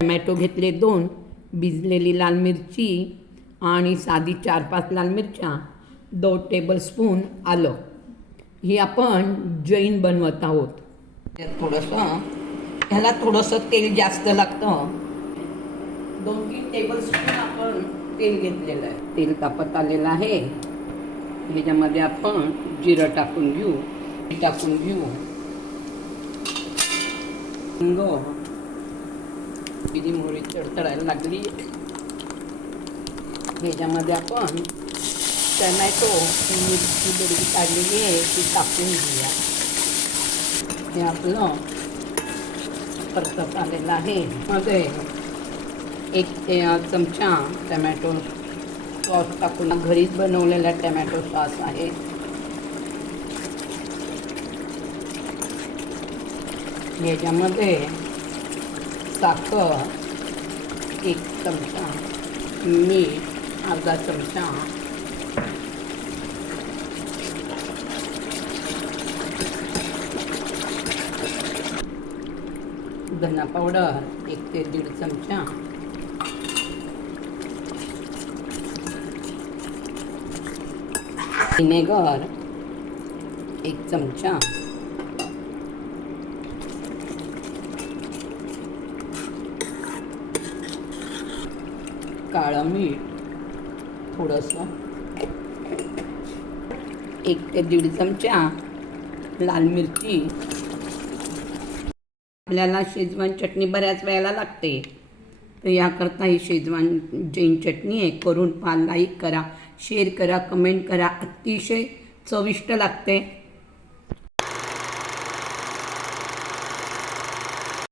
Tomato घेतले 2, भिजलेली लाल मिरची आणि साधी 4-5 लाल मिरच्या, 2 टेबलस्पून आलं. ही आपण जैन बनवत आहोत. थोडंसं ह्याला थोडंसं तेल जास्त लागतं. 2-3 टेबलस्पून आपण तेल घेतलेलं आहे. तेल तापत आलेलं आहे. ह्याच्यामध्ये आपण जिरं टाकून घेऊ. हिरवी मोहरी तडतडायला लागली. ह्याच्यामध्ये आपण टमॅटो मिरची बेडगी काढलेली आहे ती टाकून घेऊया. हे आपलं परतत आलेलं आहे. मध्ये 1 चमचा टमॅटो सॉस टाकून, घरीच बनवलेला टमॅटो सॉस आहे. ह्याच्यामध्ये साखर 1 चमचा, मीठ अर्धा चमचा, धना पावडर 1 ते 1.5 चमचा, विनेगर 1 चमचा, काळं मीठ थोडंसं, 1 ते 1.5 चमचा लाल मिरची. आपल्याला शेजवान चटणी बऱ्याच वेळेला लागते, तर याकरता ही शेजवान जैन चटणी आहे. करून पहा, लाईक करा, शेअर करा, कमेंट करा. अतिशय चविष्ट लागते.